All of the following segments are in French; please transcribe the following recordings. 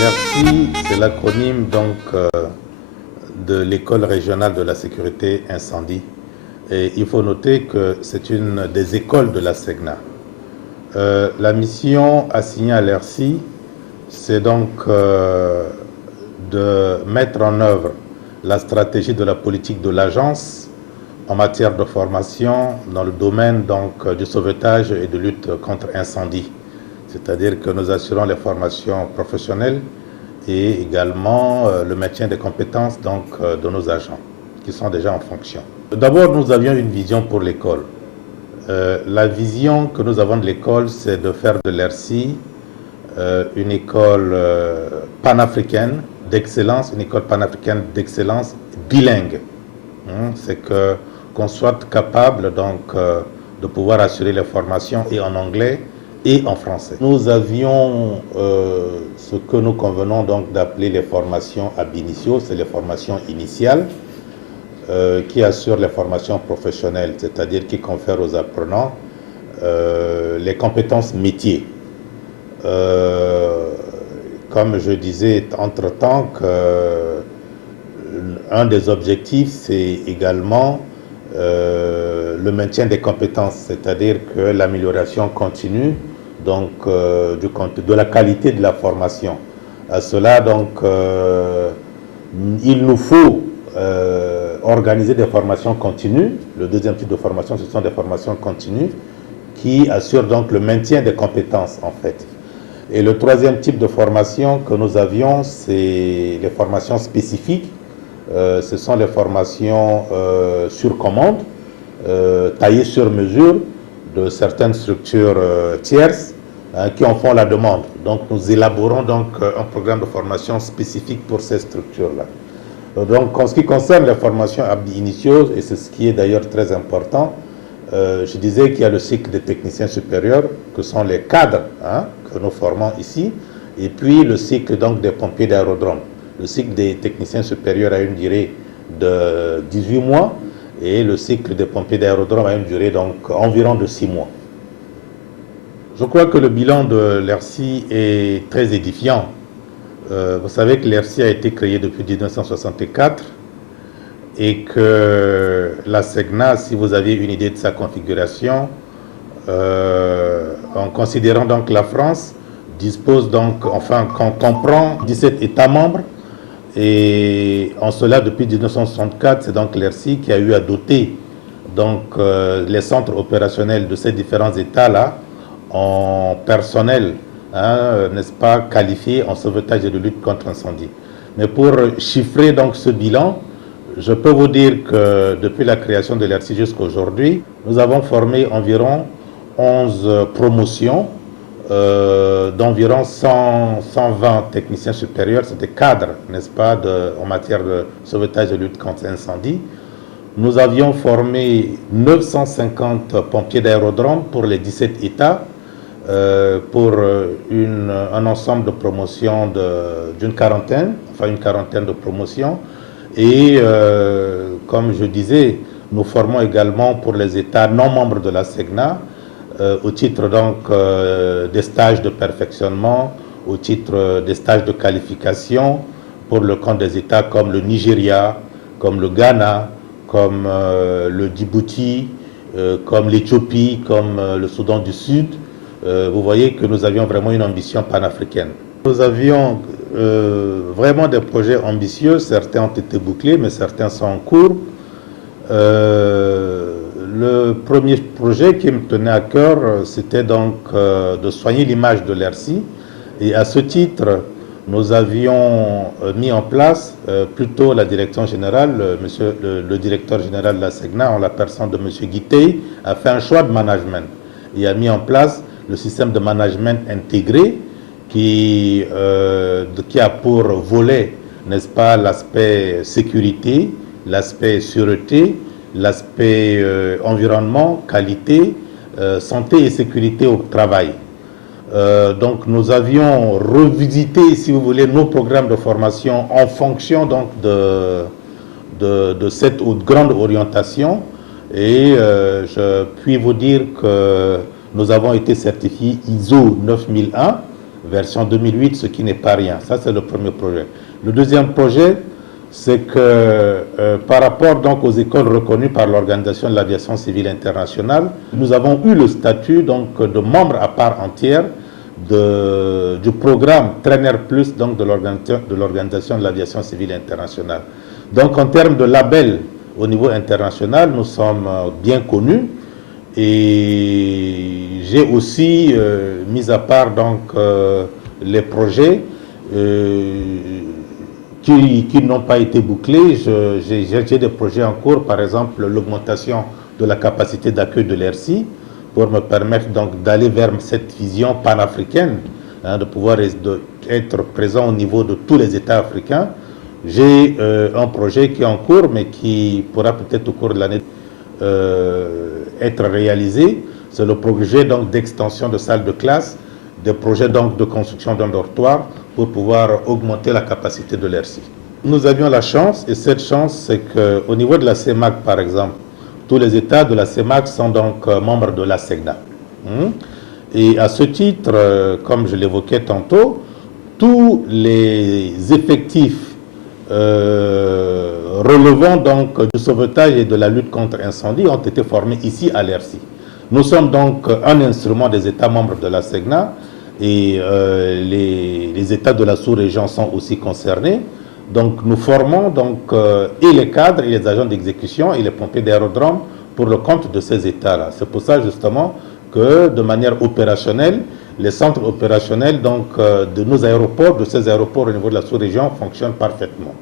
L'ERCI, c'est l'acronyme de l'École régionale de la sécurité incendie. Et il faut noter que c'est une des écoles de la SEGNA. La mission assignée à l'ERCI, c'est donc de mettre en œuvre la stratégie de la politique de l'agence en matière de formation dans le domaine du sauvetage et de lutte contre incendie. C'est-à-dire que nous assurons les formations professionnelles et également le maintien des compétences de nos agents qui sont déjà en fonction. D'abord, nous avions une vision pour l'école. La vision que nous avons de l'école, c'est de faire de l'ERCI une école panafricaine d'excellence, une école panafricaine d'excellence bilingue. C'est qu'on soit capable de pouvoir assurer les formations et en anglais et en français. Nous avions ce que nous convenons d'appeler les formations ab initio, c'est les formations initiales qui assurent les formations professionnelles, c'est-à-dire qui confèrent aux apprenants les compétences métiers. Comme je disais entre-temps, un des objectifs, c'est également le maintien des compétences, c'est-à-dire que l'amélioration continue de la qualité de la formation. À cela, il nous faut organiser des formations continues. Le deuxième type de formation, ce sont des formations continues qui assurent donc le maintien des compétences en fait. Et le troisième type de formation que nous avions, c'est les formations spécifiques. Ce sont les formations sur commande, taillées sur mesure de certaines structures tierces qui en font la demande. Donc nous élaborons un programme de formation spécifique pour ces structures-là. Donc en ce qui concerne les formations initiaux, et c'est ce qui est d'ailleurs très important, je disais qu'il y a le cycle des techniciens supérieurs, que sont les cadres que nous formons ici, et puis le cycle des pompiers d'aérodrome. Le cycle des techniciens supérieurs a une durée de 18 mois et le cycle des pompiers d'aérodrome a une durée environ de 6 mois. Je crois que le bilan de l'ERCI est très édifiant. Vous savez que l'ERCI a été créé depuis 1964 et que la SEGNA, si vous avez une idée de sa configuration, en considérant que la France dispose qu'on comprend 17 États membres, et en cela, depuis 1964, c'est donc l'ERCI qui a eu à doter les centres opérationnels de ces différents États-là en personnel, n'est-ce pas, qualifié en sauvetage et de lutte contre incendie. Mais pour chiffrer ce bilan, je peux vous dire que depuis la création de l'ERCI jusqu'à aujourd'hui, nous avons formé environ 11 promotions d'environ 120 techniciens supérieurs, c'est des cadres, n'est-ce pas, en matière de sauvetage et de lutte contre incendie. Nous avions formé 950 pompiers d'aérodrome pour les 17 États, pour un ensemble de promotions d'une quarantaine, une quarantaine de promotions. Et comme je disais, nous formons également pour les États non membres de la SEGNA, au titre des stages de perfectionnement, au titre des stages de qualification pour le compte des États comme le Nigeria, comme le Ghana, comme le Djibouti, comme l'Éthiopie, comme le Soudan du Sud. Vous voyez que nous avions vraiment une ambition panafricaine. Nous avions vraiment des projets ambitieux. Certains ont été bouclés, mais certains sont en cours. Le premier projet qui me tenait à cœur, c'était donc de soigner l'image de l'ERSI. Et à ce titre, nous avions mis en place plutôt la direction générale, le directeur général de la SEGNA, en la personne de M. Guitey, a fait un choix de management et a mis en place le système de management intégré qui a pour volet, n'est-ce pas, l'aspect sécurité, l'aspect sûreté, l'aspect environnement, qualité, santé et sécurité au travail. Donc nous avions revisité, si vous voulez, nos programmes de formation en fonction donc de cette grande orientation. Et je puis vous dire que nous avons été certifiés ISO 9001, version 2008, ce qui n'est pas rien. Ça, c'est le premier projet. Le deuxième projet, c'est que par rapport donc aux écoles reconnues par l'Organisation de l'Aviation Civile Internationale, nous avons eu le statut donc de membre à part entière du programme Trainer Plus donc de l'Organisation de l'Aviation Civile Internationale. Donc en termes de label au niveau international, nous sommes bien connus et j'ai aussi mis à part donc les projets qui n'ont pas été bouclés. J'ai des projets en cours, par exemple l'augmentation de la capacité d'accueil de l'ERSI pour me permettre donc d'aller vers cette vision panafricaine, hein, de pouvoir être présent au niveau de tous les États africains. J'ai un projet qui est en cours, mais qui pourra peut-être au cours de l'année être réalisé. C'est le projet donc d'extension de salles de classe, des projets donc de construction d'un dortoir pour pouvoir augmenter la capacité de l'ERSI. Nous avions la chance, et cette chance, c'est qu'au niveau de la CEMAC, par exemple, tous les États de la CEMAC sont donc membres de la SEGNA. Et à ce titre, comme je l'évoquais tantôt, tous les effectifs relevant donc du sauvetage et de la lutte contre incendie ont été formés ici à l'ERSI. Nous sommes donc un instrument des États membres de la SEGNA et les États de la sous-région sont aussi concernés. Donc nous formons donc, et les cadres et les agents d'exécution et les pompiers d'aérodrome pour le compte de ces États-là. C'est pour ça justement que de manière opérationnelle, les centres opérationnels donc, de nos aéroports, de ces aéroports au niveau de la sous-région fonctionnent parfaitement.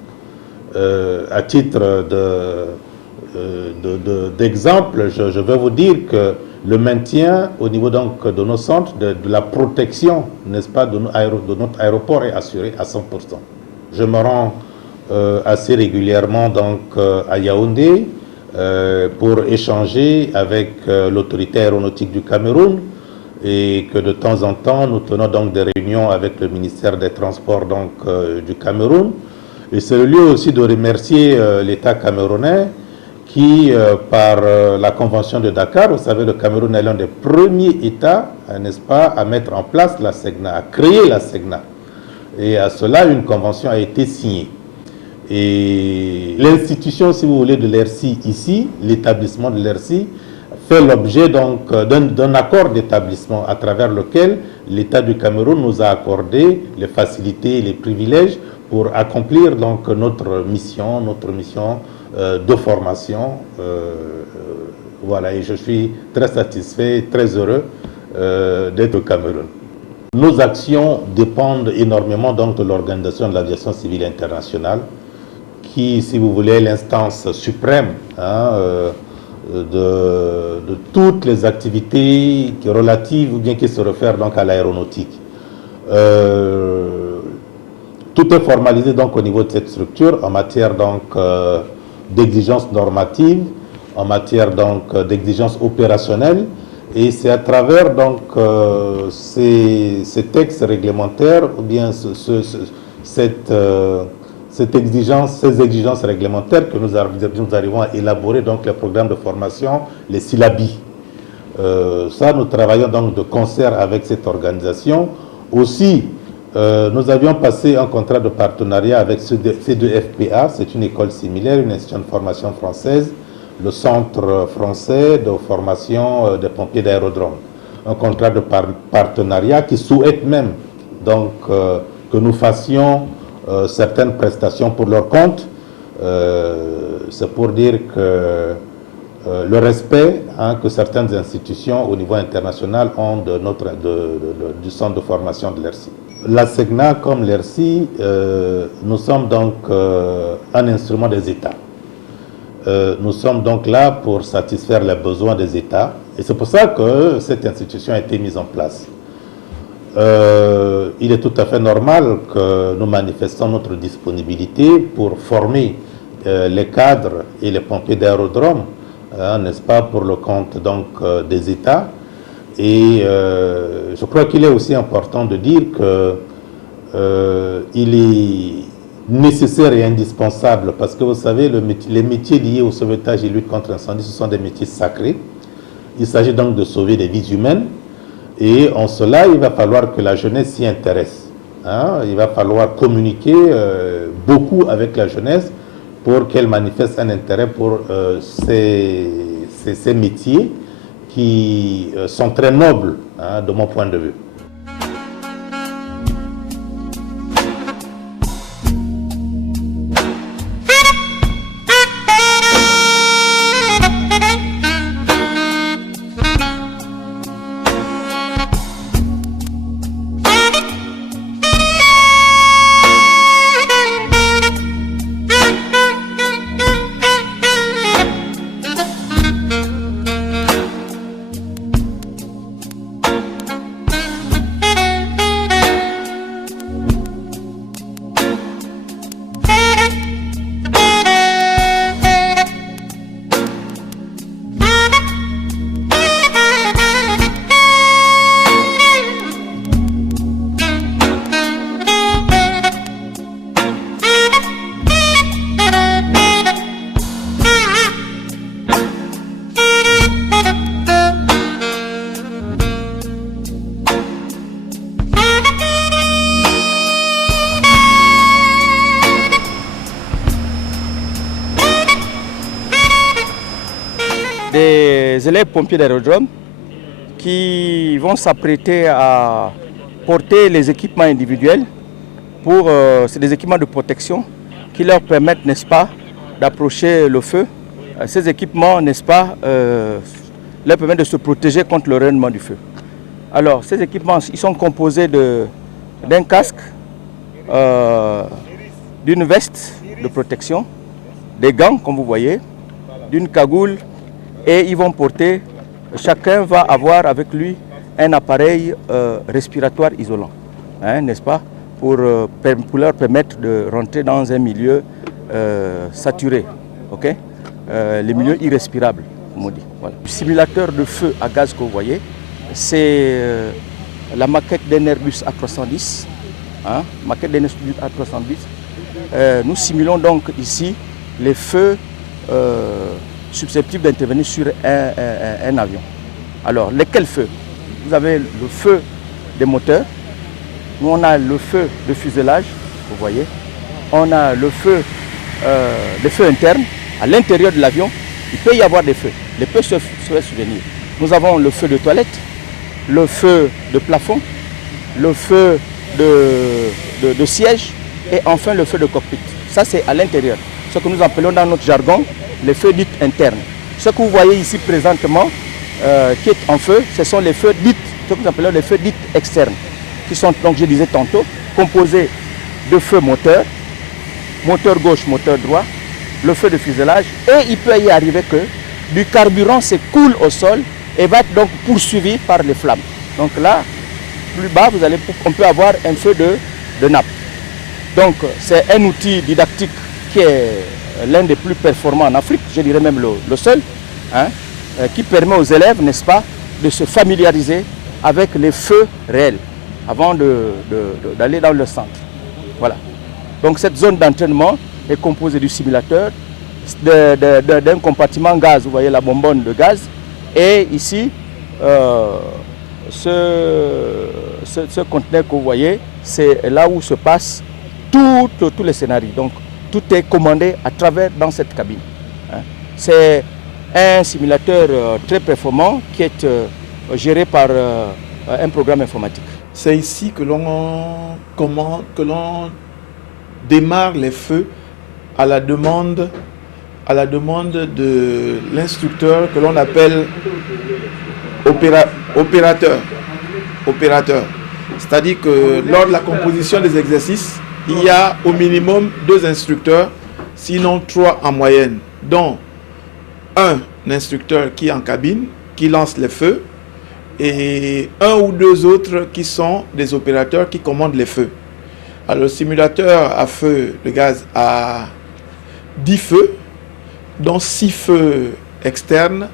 À titre d'exemple, je vais vous dire que le maintien au niveau donc de nos centres, de la protection, n'est-ce pas, de notre aéroport est assuré à 100%. Je me rends assez régulièrement donc à Yaoundé pour échanger avec l'autorité aéronautique du Cameroun et que de temps en temps nous tenons donc des réunions avec le ministère des Transports donc du Cameroun. Et c'est le lieu aussi de remercier l'État camerounais qui, par la Convention de Dakar, vous savez, le Cameroun est l'un des premiers États, n'est-ce pas, à mettre en place la SEGNA, à créer la SEGNA. Et à cela, une convention a été signée. Et l'institution, si vous voulez, de l'ERSI ici, l'établissement de l'ERSI, fait l'objet donc d'un accord d'établissement à travers lequel l'État du Cameroun nous a accordé les facilités et les privilèges pour accomplir donc notre mission de formation. Voilà, et je suis très satisfait, très heureux d'être au Cameroun. Nos actions dépendent énormément donc de l'Organisation de l'Aviation Civile Internationale, qui, si vous voulez, est l'instance suprême de toutes les activités relatives ou bien qui se réfèrent donc à l'aéronautique. Tout est formalisé donc au niveau de cette structure en matière donc d'exigences normatives, en matière donc d'exigences opérationnelles, et c'est à travers donc ces textes réglementaires ou bien ces exigences réglementaires que nous arrivons à élaborer donc les programmes de formation, les syllabis. Ça, nous travaillons donc de concert avec cette organisation. Aussi, nous avions passé un contrat de partenariat avec C2FPA, c'est une école similaire, une institution de formation française, le Centre français de formation des pompiers d'aérodrome. Un contrat de partenariat qui souhaite même donc que nous fassions certaines prestations pour leur compte. C'est pour dire que le respect que certaines institutions au niveau international ont du centre de formation de l'ERCI. La SECNA comme l'ERCI, nous sommes donc un instrument des États. Nous sommes donc là pour satisfaire les besoins des États et c'est pour ça que cette institution a été mise en place. Il est tout à fait normal que nous manifestons notre disponibilité pour former les cadres et les pompiers d'aérodrome, n'est-ce pas, pour le compte donc des États. Et je crois qu'il est aussi important de dire qu'il est nécessaire et indispensable parce que vous savez, les métiers liés au sauvetage et lutte contre l'incendie, ce sont des métiers sacrés. Il s'agit donc de sauver des vies humaines. Et en cela, il va falloir que la jeunesse s'y intéresse. Il va falloir communiquer beaucoup avec la jeunesse pour qu'elle manifeste un intérêt pour ces métiers qui sont très nobles de mon point de vue. Des élèves pompiers d'aérodrome qui vont s'apprêter à porter les équipements individuels c'est des équipements de protection qui leur permettent, n'est-ce pas, d'approcher le feu. Ces équipements, n'est-ce pas, leur permettent de se protéger contre le rayonnement du feu. Alors, ces équipements, ils sont composés d'un casque, d'une veste de protection, des gants, comme vous voyez, d'une cagoule, et ils vont porter, chacun va avoir avec lui un appareil respiratoire isolant, n'est-ce pas, pour leur permettre de rentrer dans un milieu saturé, ok, les milieux irrespirables, comme on dit. Voilà. Le simulateur de feu à gaz que vous voyez, c'est la maquette d'un Airbus A310, maquette d'un Airbus A310. Nous simulons donc ici les feux susceptibles d'intervenir sur un avion. Alors, lesquels feux? Vous avez le feu des moteurs, nous on a le feu de fuselage, vous voyez, on a le feu, les feux internes, à l'intérieur de l'avion, il peut y avoir des feux, les feux se souvenir. Nous avons le feu de toilette, le feu de plafond, le feu de siège et enfin le feu de cockpit. Ça c'est à l'intérieur, ce que nous appelons dans notre jargon les feux dits internes. Ce que vous voyez ici présentement qui est en feu, ce sont les feux dits, ce que nous appelons les feux dits externes, qui sont, donc je disais tantôt, composés de feux moteurs, moteur gauche, moteur droit, le feu de fuselage, et il peut y arriver que du carburant s'écoule au sol et va être donc poursuivi par les flammes. Donc là, plus bas, on peut avoir un feu de nappe. Donc c'est un outil didactique qui est l'un des plus performants en Afrique, je dirais même le seul, qui permet aux élèves, n'est-ce pas, de se familiariser avec les feux réels avant d'aller dans le centre. Voilà. Donc cette zone d'entraînement est composée du simulateur, d'un compartiment gaz, vous voyez la bonbonne de gaz, et ici, ce conteneur que vous voyez, c'est là où se passent tous les scénarios. Donc tout est commandé à travers dans cette cabine. C'est un simulateur très performant qui est géré par un programme informatique. C'est ici que l'on démarre les feux à la demande de l'instructeur que l'on appelle opérateur. C'est-à-dire que lors de la composition des exercices, il y a au minimum 2 instructeurs, sinon 3 en moyenne, dont un instructeur qui est en cabine, qui lance les feux, et 1 ou 2 autres qui sont des opérateurs qui commandent les feux. Alors, le simulateur à feu de gaz a 10 feux, dont 6 feux externes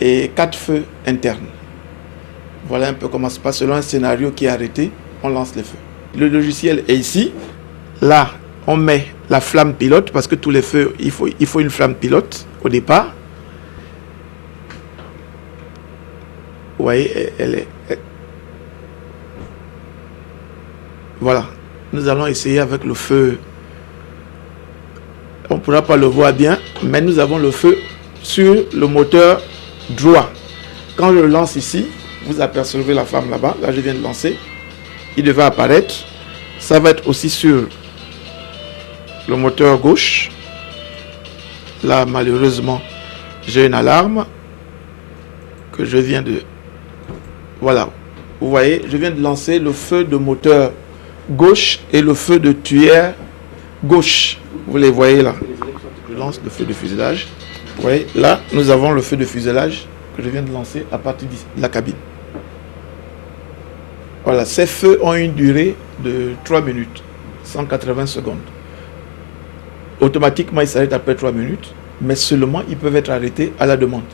et 4 feux internes. Voilà un peu comment ça se passe. Selon un scénario qui est arrêté, on lance les feux. Le logiciel est ici. Là, on met la flamme pilote, parce que tous les feux, il faut une flamme pilote au départ. Vous voyez, voilà. Nous allons essayer avec le feu. On ne pourra pas le voir bien, mais nous avons le feu sur le moteur droit. Quand je le lance ici, vous apercevez la flamme là-bas. Là, je viens de lancer. Il devait apparaître. Ça va être aussi sur le moteur gauche. Là, malheureusement, j'ai une alarme que je viens de... Voilà. Vous voyez, je viens de lancer le feu de moteur gauche et le feu de tuyère gauche. Vous les voyez là. Je lance le feu de fuselage. Vous voyez, là, nous avons le feu de fuselage que je viens de lancer à partir de la cabine. Voilà, ces feux ont une durée de 3 minutes, 180 secondes. Automatiquement, ils s'arrêtent après 3 minutes, mais seulement ils peuvent être arrêtés à la demande.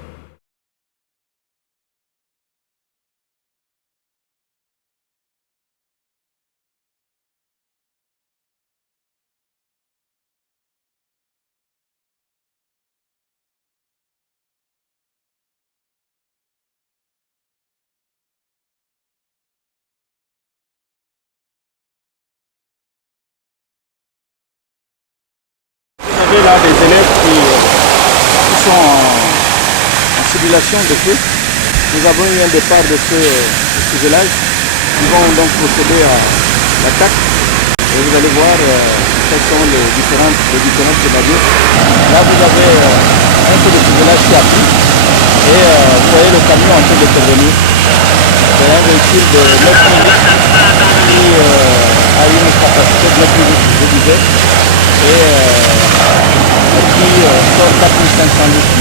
Vous avez là des élèves qui sont en simulation de feu. Nous avons eu un départ de ce fuselage. Ils vont donc procéder à l'attaque. Et vous allez voir quels sont les différents scénarios. Là, vous avez un peu de fuselage qui appuie. Et vous voyez le camion en train d'intervenir. C'est un véhicule de 9 minutes qui a une capacité de 9 minutes, je disais. Et qui sort 4500 litres.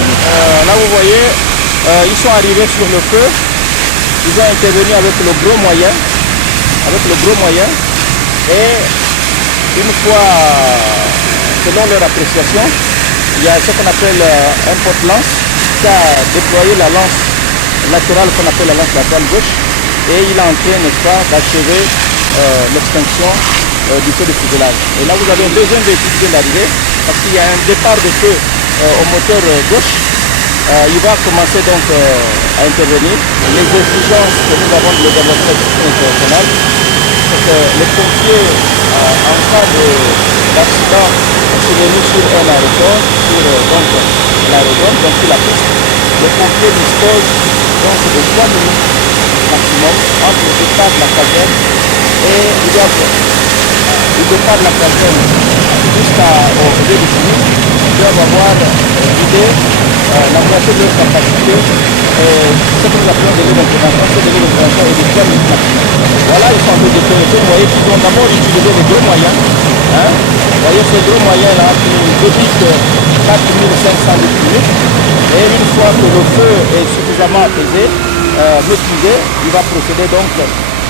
Là vous voyez, ils sont arrivés sur le feu, ils ont intervenu avec le gros moyen, et une fois, selon leur appréciation, il y a ce qu'on appelle un porte-lance qui a déployé la lance latérale qu'on appelle la lance latérale gauche, et il est en train, n'est-ce pas, d'achever l'extinction du feu de fuselage. Et là vous avez un deuxième véhicule qui vient d'arriver, parce qu'il y a un départ de feu au moteur gauche. Il va commencer donc à intervenir. Les exigences que nous avons de l'organisation internationale, c'est que les pompiers, en cas d'accident, sont venus sur un aéroport, sur l'aérodrome, donc sur la piste. Les pompiers disposent donc de 3 minutes maximum entre le départ de la caserne et ils départent la caserne jusqu'au lieu de finir. Ils doivent avoir vidé la moitié de leur capacité. Ce que nous appelons délai d'intervention, ce délai d'intervention est de 3 minutes maximum. Voilà, ils sont en train de déclencher. Vous voyez qu'ils ont d'abord utilisé les gros moyens. Vous voyez ces gros moyens-là qui débitent 4500 litres minutes. Et une fois que le feu est suffisamment apaisé, maîtrisé, il va procéder donc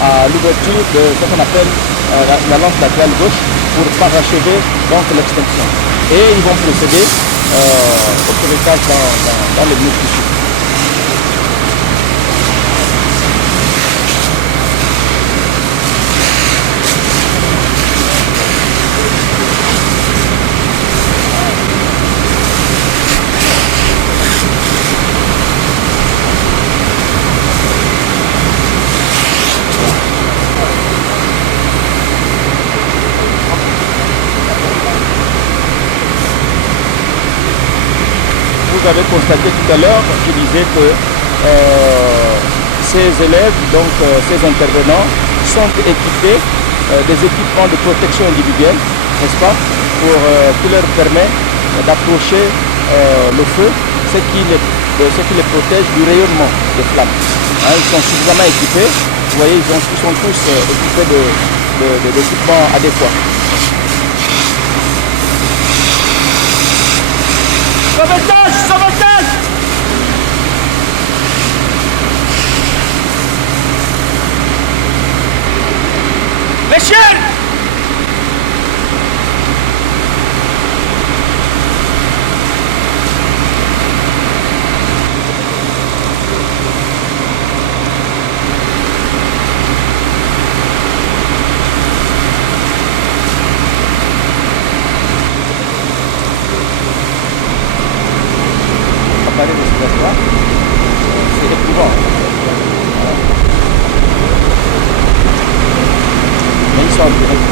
à l'ouverture de ce qu'on appelle la lance latérale gauche pour parachever donc l'extinction. Et ils vont procéder au sauvetage dans les minutes qui suivent. Vous avez constaté tout à l'heure, je disais que ces élèves, donc ces intervenants, sont équipés des équipements de protection individuelle, n'est-ce pas, qui leur permet d'approcher le feu, ce qui les protège du rayonnement des flammes. Hein, ils sont suffisamment équipés, vous voyez, ils sont tous équipés d'équipements adéquats. Sauvetage! Sauvetage! Messieurs! Appareil respiratoire, c'est éprouvant. Mais ils sont en direct.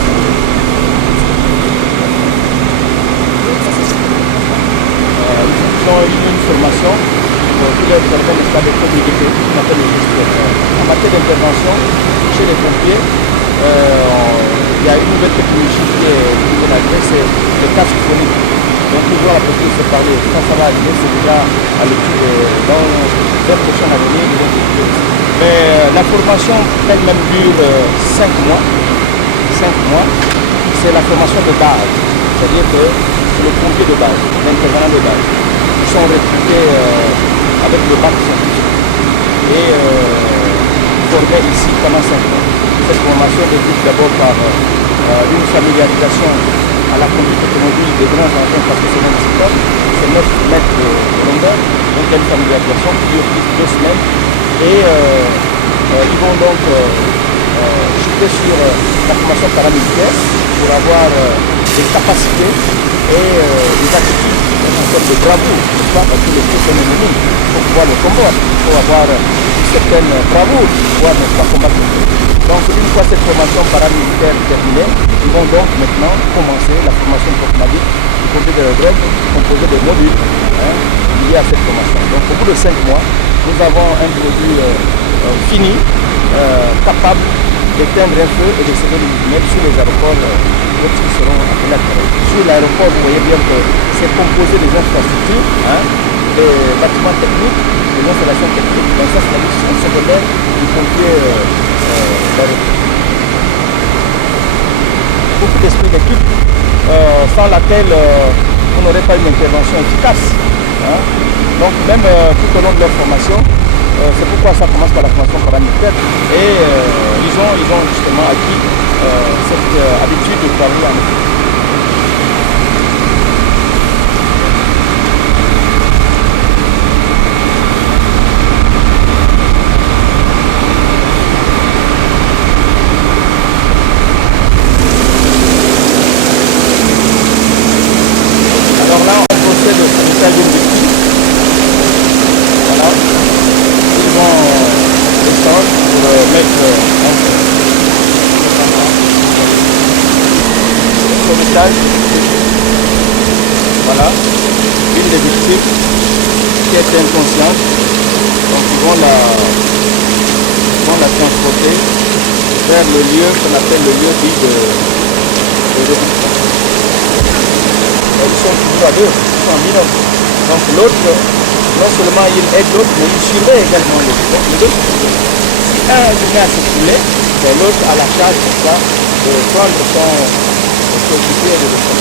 Ils ont eu une formation qui leur permet de communiquer, qu'on appelle le gestion. En matière d'intervention, chez les pompiers, il y a une nouvelle technologie qui est arrivée, c'est le casque phonique. Donc toujours la possibilité de se parler. Quand ça va arriver, c'est déjà à l'étude dans les prochaines années. Mais la formation elle-même dure 5 mois. 5 mois, c'est la formation de base. C'est-à-dire que c'est le pompier de base, l'intervenant de base. Ils sont recrutés avec le bac scientifique et formés ici pendant 5 mois. Cette formation débute d'abord par une familiarisation à la conduite automobile des grands engins parce que c'est municipal, c'est 9 mètres de longueur, donc il y a une familiarisation qui dure 2 semaines et ils vont donc chuter sur la formation paramilitaire pour avoir des capacités et des attitudes en termes de bravoure, parce que les feux sont ennemis, il faut pouvoir le combattre, il faut avoir une certaine bravoure pour pouvoir ne pas combattre le feu. Donc une fois cette formation paramilitaire terminée, ils vont donc maintenant commencer la formation porte-malique du pompier de la drogue composé de modules liés à cette formation. Donc au bout de 5 mois, nous avons un produit fini, capable d'éteindre un feu et de sauver les lumières sur les aéroports lorsqu'ils seront appelés à travailler. Sur l'aéroport, vous voyez bien que c'est composé des infrastructures, des bâtiments techniques, des installations techniques. Donc ça, c'est la mission secondaire du pompier d'aéroport. Beaucoup d'esprit d'équipe, sans laquelle on n'aurait pas une intervention efficace. Donc même tout au long de leur formation, c'est pourquoi ça commence par la formation paramilitaire et ils ont justement acquis cette habitude de travailler en équipe. Alors là, on procède au sanitaire d'une victime. Voilà. Ils vont descendre pour mettre en sauvetage. Voilà. Une des victimes qui est inconsciente. Donc ils vont la transporter vers le lieu qu'on appelle le lieu dit de réduction. Ils sont toujours à deux, ils sont en binôme. Donc l'autre, non seulement il aide l'autre, mais il surveille également l'autre. Donc les deux, si un se met à circuler, c'est l'autre à la charge de ça, de prendre son coéquipier et de le prendre.